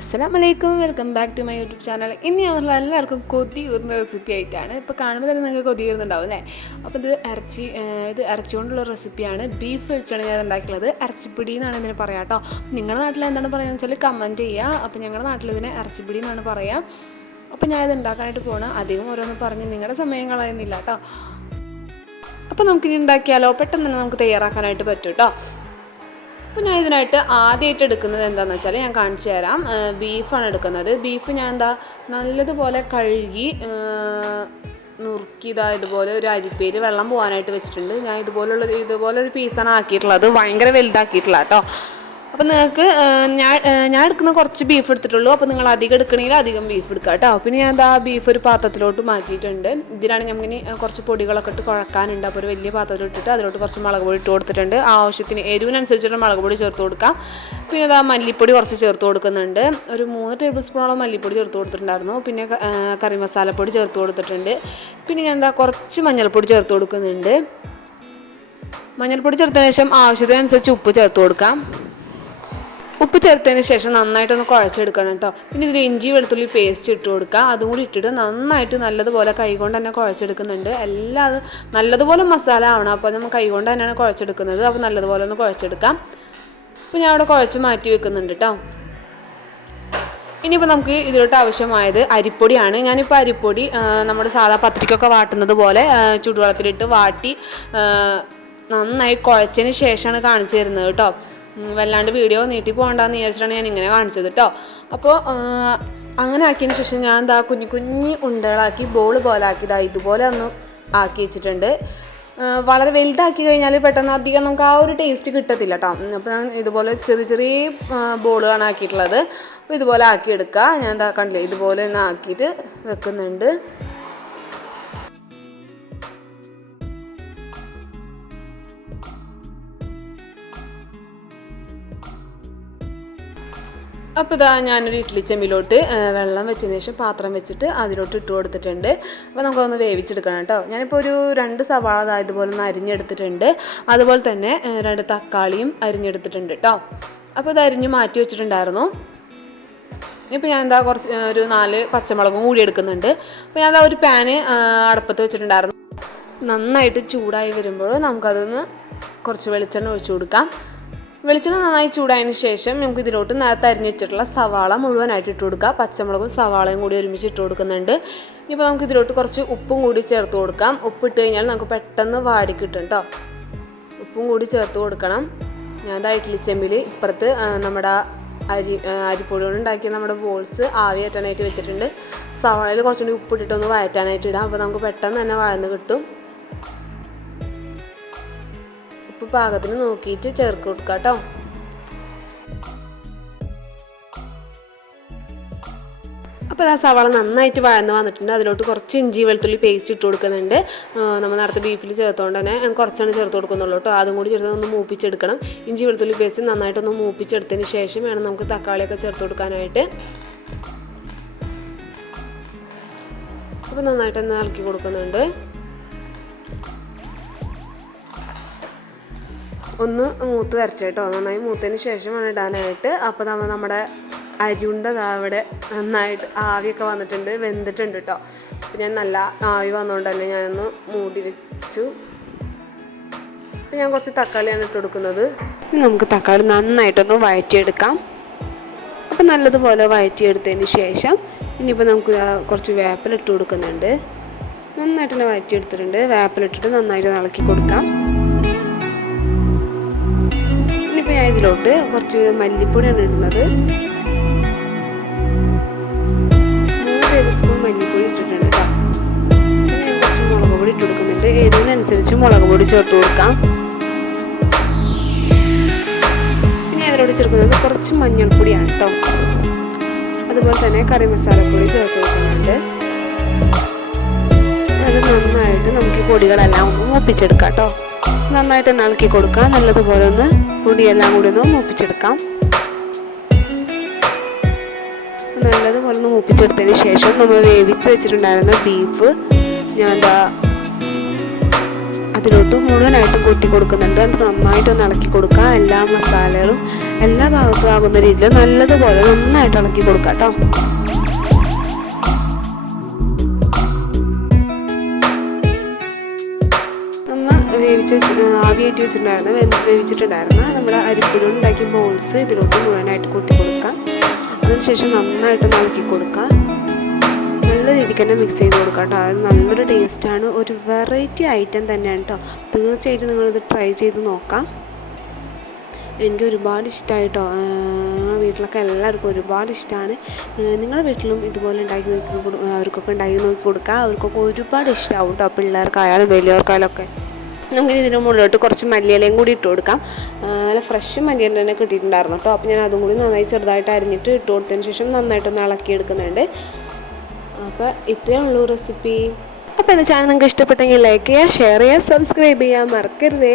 അസ്സലാം വലൈക്കും welcome back to my YouTube channel. ഇന്ന് ഞങ്ങൾ എല്ലാവർക്കും കൊതി ഊർന്ന റെസിപ്പി ആയിട്ടാണ്. ഇപ്പോൾ കാണുമ്പോൾ തന്നെ നിങ്ങൾക്ക് കൊതി ഊർന്നുണ്ടാവും അല്ലേ? അപ്പോൾ ഇത് ഇറച്ചി ഇത് ഇറച്ചി കൊണ്ടുള്ള റെസിപ്പിയാണ് ബീഫ് വെച്ചാണ് ഞാൻ ഉണ്ടാക്കിയുള്ളത് ഇറച്ചിപ്പിടി എന്നാണ് ഇതിന് പറയാം കേട്ടോ നിങ്ങളുടെ നാട്ടിൽ എന്താണ് പറയുക വെച്ചാൽ കമന്റ് ചെയ്യുക അപ്പോൾ ഞങ്ങളുടെ നാട്ടിൽ ഇതിനെ ഇറച്ചിപ്പിടി എന്നാണ് പറയുക അപ്പോൾ ഞാൻ ഇത് ഉണ്ടാക്കാനായിട്ട് പോകണം അധികം ഓരോന്ന് പറഞ്ഞ് നിങ്ങളുടെ സമയം കളയുന്നില്ല കേട്ടോ അപ്പോൾ നമുക്കിനി ഉണ്ടാക്കിയാലോ? പെട്ടെന്ന് തന്നെ നമുക്ക് തയ്യാറാക്കാനായിട്ട് പറ്റും കേട്ടോ അപ്പോൾ ഞാൻ ഇതിനായിട്ട് ആദ്യമായിട്ട് എടുക്കുന്നത് എന്താണെന്ന് വെച്ചാൽ ഞാൻ കാണിച്ചു തരാം. ബീഫാണ് എടുക്കുന്നത്. ബീഫ് ഞാൻ എന്താ നല്ലതുപോലെ കഴുകി നുറുക്കിയതാ നുറുക്കി ഇതുപോലെ ഒരു അരിപ്പേര് വെള്ളം പോകാനായിട്ട് വെച്ചിട്ടുണ്ട്. ഞാൻ ഇതുപോലുള്ള ഇതുപോലെ ഒരു പീസാണ് ആക്കിയിട്ടുള്ളത്. ഭയങ്കര വലുതാക്കിയിട്ടില്ല കേട്ടോ അപ്പോൾ നിങ്ങൾക്ക് ഞാൻ ഞാൻ എടുക്കുന്ന കുറച്ച് ബീഫ് എടുത്തിട്ടുള്ളൂ. അപ്പോൾ നിങ്ങൾ അധികം എടുക്കണമെങ്കിൽ അധികം ബീഫ് എടുക്കുക കേട്ടോ. പിന്നെ ഞാൻ ആ ബീഫ് ഒരു പാത്രത്തിലോട്ട് മാറ്റിയിട്ടുണ്ട്. ഇതിലാണ് ഞമ്മക്കിനി കുറച്ച് പൊടികളൊക്കെ ഇട്ട് കുഴക്കാനുണ്ട്. അപ്പോൾ ഒരു വലിയ പാത്രത്തിൽ ഇട്ടിട്ട് അതിലോട്ട് കുറച്ച് മുളക് പൊടി ഇട്ട് കൊടുത്തിട്ടുണ്ട്. ആവശ്യത്തിന് എരിവിനനുസരിച്ചുള്ള മുളക് പൊടി ചേർത്ത് കൊടുക്കാം. പിന്നെ അത് ആ മല്ലിപ്പൊടി കുറച്ച് ചേർത്ത് കൊടുക്കുന്നുണ്ട്. ഒരു മൂന്ന് ടേബിൾ സ്പൂണോളം മല്ലിപ്പൊടി ചേർത്ത് കൊടുത്തിട്ടുണ്ടായിരുന്നു. പിന്നെ കറി മസാലപ്പൊടി ചേർത്ത് കൊടുത്തിട്ടുണ്ട്. പിന്നെ ഞാൻ എന്താ കുറച്ച് മഞ്ഞൾപ്പൊടി ചേർത്ത് കൊടുക്കുന്നുണ്ട്. മഞ്ഞൾപ്പൊടി ചേർത്തതിന് ശേഷം ആവശ്യത്തിനനുസരിച്ച് ഉപ്പ് ചേർത്ത് കൊടുക്കാം. ഉപ്പ് ചേർത്തതിന് ശേഷം നന്നായിട്ടൊന്ന് കുഴച്ചെടുക്കണം കേട്ടോ. പിന്നെ ഇതിൽ ഇഞ്ചി വെളുത്തുള്ളി പേസ്റ്റ് ഇട്ട് കൊടുക്കുക. അതും കൂടി ഇട്ടിട്ട് നന്നായിട്ട് നല്ലതുപോലെ കൈകൊണ്ട് തന്നെ കുഴച്ചെടുക്കുന്നുണ്ട്. എല്ലാം അത് നല്ലതുപോലെ മസാല ആവണം. അപ്പോൾ നമ്മൾ കൈകൊണ്ട് തന്നെയാണ് കുഴച്ചെടുക്കുന്നത്. അപ്പോൾ നല്ലതുപോലെ ഒന്ന് കുഴച്ചെടുക്കാം. അപ്പോൾ ഞാൻ അവിടെ കുഴച്ച് മാറ്റി വെക്കുന്നുണ്ട് കേട്ടോ. ഇനിയിപ്പോൾ നമുക്ക് ഇതിലോട്ട് ആവശ്യമായത് അരിപ്പൊടിയാണ്. ഞാനിപ്പോൾ അരിപ്പൊടി നമ്മുടെ സാധാ പത്രിക്കൊക്കെ വാട്ടുന്നത് പോലെ ചൂടുവെള്ളത്തിലിട്ട് വാട്ടി നന്നായി കുഴച്ചതിന് ശേഷമാണ് കാണിച്ചു തരുന്നത് കേട്ടോ. വല്ലാണ്ട് വീഡിയോ നീട്ടി പോകണ്ടെന്ന് വിചാരിച്ചിട്ടാണ് ഞാൻ ഇങ്ങനെ കാണിച്ചത് കേട്ടോ അപ്പോൾ അങ്ങനെ ആക്കിയതിന് ശേഷം ഞാൻ എന്താ കുഞ്ഞു കുഞ്ഞു ഉണ്ടകളാക്കി ബോൾ പോലെ ആക്കി ഇതാ ഇതുപോലെ ഒന്ന് ആക്കി വെച്ചിട്ടുണ്ട്. വളരെ വലുതാക്കി കഴിഞ്ഞാൽ പെട്ടെന്ന് അധികം നമുക്ക് ആ ഒരു ടേസ്റ്റ് കിട്ടത്തില്ല കേട്ടോ അപ്പോൾ ഞാൻ ഇതുപോലെ ചെറിയ ചെറിയ ബോളുകളാണ് ആക്കിയിട്ടുള്ളത്. അപ്പോൾ ഇതുപോലെ ആക്കിയെടുക്കുക ഞാൻ എന്താ കണ്ടില്ലേ ഇതുപോലെ ഒന്ന് ആക്കിയിട്ട് വെക്കുന്നുണ്ട്. അപ്പോൾ ഇതാ ഞാനൊരു ഇഡ്ഡലി ചെമ്മിലോട്ട് വെള്ളം വെച്ചതിന് ശേഷം പാത്രം വെച്ചിട്ട് അതിലോട്ട് ഇട്ട് കൊടുത്തിട്ടുണ്ട്. അപ്പോൾ നമുക്കതൊന്ന് വേവിച്ചെടുക്കണം കേട്ടോ. ഞാനിപ്പോൾ ഒരു രണ്ട് സവാള ഇതുപോലെ ഒന്ന് അരിഞ്ഞെടുത്തിട്ടുണ്ട്. അതുപോലെ തന്നെ രണ്ട് തക്കാളിയും അരിഞ്ഞെടുത്തിട്ടുണ്ട് കേട്ടോ. അപ്പോൾ ഇത് അരിഞ്ഞ് മാറ്റി വെച്ചിട്ടുണ്ടായിരുന്നു. ഇപ്പോൾ ഞാൻ എന്താ കുറച്ച് ഒരു നാല് പച്ചമുളകും കൂടി എടുക്കുന്നുണ്ട്. അപ്പോൾ ഞാൻ എന്താ ഒരു പാന് അടുപ്പത്ത് വെച്ചിട്ടുണ്ടായിരുന്നു. നന്നായിട്ട് ചൂടായി വരുമ്പോൾ നമുക്കതൊന്ന് കുറച്ച് വെളിച്ചെണ്ണ ഒഴിച്ചു കൊടുക്കാം. വെളിച്ചെണ്ണ നന്നായി ചൂടായതിനു ശേഷം നമുക്ക് ഇതിലോട്ട് നേരത്തെ അരിഞ്ഞ് വെച്ചിട്ടുള്ള സവാള മുഴുവനായിട്ട് ഇട്ട് കൊടുക്കുക പച്ചമുളകും സവാളയും കൂടി ഒരുമിച്ച് ഇട്ട് കൊടുക്കുന്നുണ്ട്. ഇപ്പോൾ നമുക്ക് ഇതിലോട്ട് കുറച്ച് ഉപ്പും കൂടി ചേർത്ത് കൊടുക്കാം. ഉപ്പിട്ട് കഴിഞ്ഞാൽ നമുക്ക് പെട്ടെന്ന് വാടി കിട്ടും കേട്ടോ ഉപ്പും കൂടി ചേർത്ത് കൊടുക്കണം. ഞാൻ ഇതാ ഇഡ്ഡലി ചെമ്പിൽ ഇപ്പുറത്ത് നമ്മുടെ അരി അരിപ്പൊടി കൊണ്ട് ഉണ്ടാക്കിയ നമ്മുടെ ബോൾസ് ആവി കയറ്റാനായിട്ട് വെച്ചിട്ടുണ്ട്. സവാളയിൽ കുറച്ചുകൂടി ഉപ്പിട്ടിട്ടൊന്ന് വഴറ്റാനായിട്ട് ഇടാം. അപ്പോൾ നമുക്ക് പെട്ടെന്ന് തന്നെ വഴന്ന് കിട്ടും. പാകത്തിന് നോക്കിയിട്ട് ചേർക്ക് കൊടുക്കുക കേട്ടോ. അപ്പോൾ ആ സവാള നന്നായിട്ട് വഴന്ന് വന്നിട്ടുണ്ട്. അതിലോട്ട് കുറച്ച് ഇഞ്ചി വെളുത്തുള്ളി പേസ്റ്റ് ഇട്ട് കൊടുക്കുന്നുണ്ട്. നമ്മൾ നേരത്തെ ബീഫിൽ ചേർത്തുകൊണ്ട് തന്നെ ഞാൻ കുറച്ചാണ് ചേർത്ത് കൊടുക്കുന്നുള്ളൂ കേട്ടോ. അതും കൂടി ചേർത്ത് ഒന്ന് മൂപ്പിച്ചെടുക്കണം. ഇഞ്ചി വെളുത്തുള്ളി പേസ്റ്റ് നന്നായിട്ടൊന്ന് മൂപ്പിച്ചെടുത്തതിന് ശേഷം വേണം നമുക്ക് തക്കാളിയൊക്കെ ചേർത്ത് കൊടുക്കാനായിട്ട്. അപ്പോൾ നന്നായിട്ടൊന്ന് ഇളക്കി കൊടുക്കുന്നുണ്ട്. ഒന്ന് മൂത്ത് വരട്ടെ കേട്ടോ. നന്നായി മൂത്തതിന് ശേഷമാണ് ഇടാനായിട്ട്. അപ്പോൾ നമ്മൾ നമ്മുടെ അരിയുണ്ടത് അവിടെ നന്നായിട്ട് ആവിയൊക്കെ വന്നിട്ടുണ്ട് വെന്തിട്ടുണ്ട് കേട്ടോ. അപ്പം ഞാൻ നല്ല ആവി വന്നുകൊണ്ട് തന്നെ ഞാനൊന്ന് മൂടി വെച്ചു. അപ്പം ഞാൻ കുറച്ച് തക്കാളിയാണ് ഇട്ട് കൊടുക്കുന്നത്. നമുക്ക് തക്കാളി നന്നായിട്ടൊന്ന് വഴറ്റിയെടുക്കാം. അപ്പം നല്ലതുപോലെ വഴറ്റിയെടുത്തതിന് ശേഷം ഇനിയിപ്പോൾ നമുക്ക് കുറച്ച് വേപ്പിലിട്ട് കൊടുക്കുന്നുണ്ട്. നന്നായിട്ട് തന്നെ വഴറ്റിയെടുത്തിട്ടുണ്ട് വേപ്പിലിട്ടിട്ട് നന്നായിട്ട് ഇളക്കി കൊടുക്കാം. ഞാൻ കുറച്ച് മല്ലിപ്പൊടിയാണ് ഇടുന്നത്. മൂന്ന് ടേബിൾ സ്പൂൺ മല്ലിപ്പൊടി ഇട്ടിട്ടുണ്ട് കേട്ടോ. ഞാൻ കുറച്ച് മുളക് പൊടി ഇട്ട് കൊടുക്കുന്നുണ്ട്. എരിവിനനുസരിച്ച് മുളക് പൊടി ചേർത്ത് കൊടുക്കാം. പിന്നെ അതിലോട്ട് ചേർക്കുന്നത് കുറച്ച് മഞ്ഞൾപ്പൊടിയാണ് കേട്ടോ. അതുപോലെ തന്നെ കറി മസാലപ്പൊടി ചേർത്ത് കൊടുക്കുന്നുണ്ട്. അത് നന്നായിട്ട് നമുക്ക് പൊടികളെല്ലാം ഒപ്പിച്ചെടുക്കാം കേട്ടോ. നന്നായിട്ട് ഇളക്കി കൊടുക്കുക നല്ലതുപോലെ ഒന്ന് പൊടിയെല്ലാം കൂടി ഒന്ന് മൂപ്പിച്ചെടുക്കാം. നല്ലതുപോലെ ഒന്ന് മൂപ്പിച്ചെടുത്തതിന് ശേഷം നമ്മൾ വേവിച്ച് വെച്ചിട്ടുണ്ടായിരുന്ന ബീഫ് ഞാൻ എന്താ അതിലോട്ട് മുഴുവനായിട്ടും കൊട്ടി കൊടുക്കുന്നുണ്ട്. എന്നിട്ട് നന്നായിട്ടൊന്ന് ഇളക്കി കൊടുക്കുക എല്ലാ മസാലകളും എല്ലാ ഭാഗത്തും ആകുന്ന രീതിയിൽ നല്ലതുപോലെ നന്നായിട്ട് ഇളക്കി കൊടുക്കാം കേട്ടോ. വേവിച്ച് വെച്ച് ആവിയേറ്റി വെച്ചിട്ടുണ്ടായിരുന്നു. വേവിച്ചിട്ടുണ്ടായിരുന്ന. നമ്മുടെ അരിപ്പൊടി ഉണ്ടാക്കിയ ബോൾസ് ഇതിലോട്ട് മുഴുവനായിട്ട് കൂട്ടി കൊടുക്കാം. അതിനുശേഷം നന്നായിട്ട് നമുക്കി കൊടുക്കാം. നല്ല രീതിക്ക് തന്നെ മിക്സ് ചെയ്ത് കൊടുക്കാം കേട്ടോ. അത് നല്ലൊരു ടേസ്റ്റാണ് ഒരു വെറൈറ്റി ഐറ്റം തന്നെയാണ് കേട്ടോ. തീർച്ചയായിട്ടും നിങ്ങളിത് ട്രൈ ചെയ്ത് നോക്കാം. എനിക്ക് ഒരുപാട് ഇഷ്ടമായി കേട്ടോ. വീട്ടിലൊക്കെ എല്ലാവർക്കും ഒരുപാട് ഇഷ്ടമാണ് നിങ്ങളുടെ വീട്ടിലും ഇതുപോലെ ഉണ്ടാക്കി നോക്കി അവർക്കൊക്കെ ഉണ്ടാക്കി നോക്കി കൊടുക്കുക അവർക്കൊക്കെ ഒരുപാട് ഇഷ്ടമാവും കേട്ടോ. പിള്ളേർക്കായാലും വലിയവർക്കായാലും ഒക്കെ നമുക്ക് ഇതിന് മുകളിലോട്ട് കുറച്ച് മല്ലിയിലയും കൂടി ഇട്ട് കൊടുക്കാം. നല്ല ഫ്രഷ് മല്ലിയില തന്നെ കിട്ടിയിട്ടുണ്ടായിരുന്നു കേട്ടോ. അപ്പോൾ ഞാൻ അതും കൂടി നന്നായി ചെറുതായിട്ട് അരിഞ്ഞിട്ട് ഇട്ട് കൊടുത്തതിന് ശേഷം നന്നായിട്ടൊന്ന് ഇളക്കി എടുക്കുന്നുണ്ട് അപ്പോൾ ഇത്രയേ ഉള്ളൂ റെസിപ്പി അപ്പോൾ എന്റെ ചാനൽ നിങ്ങൾക്ക് ഇഷ്ടപ്പെട്ടെങ്കിൽ ലൈക്ക് ചെയ്യുക ഷെയർ ചെയ്യുക സബ്സ്ക്രൈബ് ചെയ്യുക മറക്കരുതേ.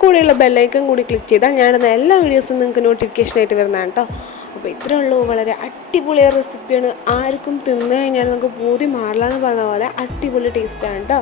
കൂടെയുള്ള ബെല്ലൈക്കൺ കൂടി ക്ലിക്ക് ചെയ്താൽ ഞാനിടുന്ന എല്ലാ വീഡിയോസും നിങ്ങൾക്ക് നോട്ടിഫിക്കേഷനായിട്ട് വരുന്നതാണ് കേട്ടോ. അപ്പോൾ ഇത്രയേ ഉള്ളൂ. വളരെ അടിപൊളിയ റെസിപ്പിയാണ് ആർക്കും തിന്നു കഴിഞ്ഞാൽ നമുക്ക് പൂതി മാറില്ല എന്ന് പറഞ്ഞ പോലെ അടിപൊളി ടേസ്റ്റാണ് കേട്ടോ.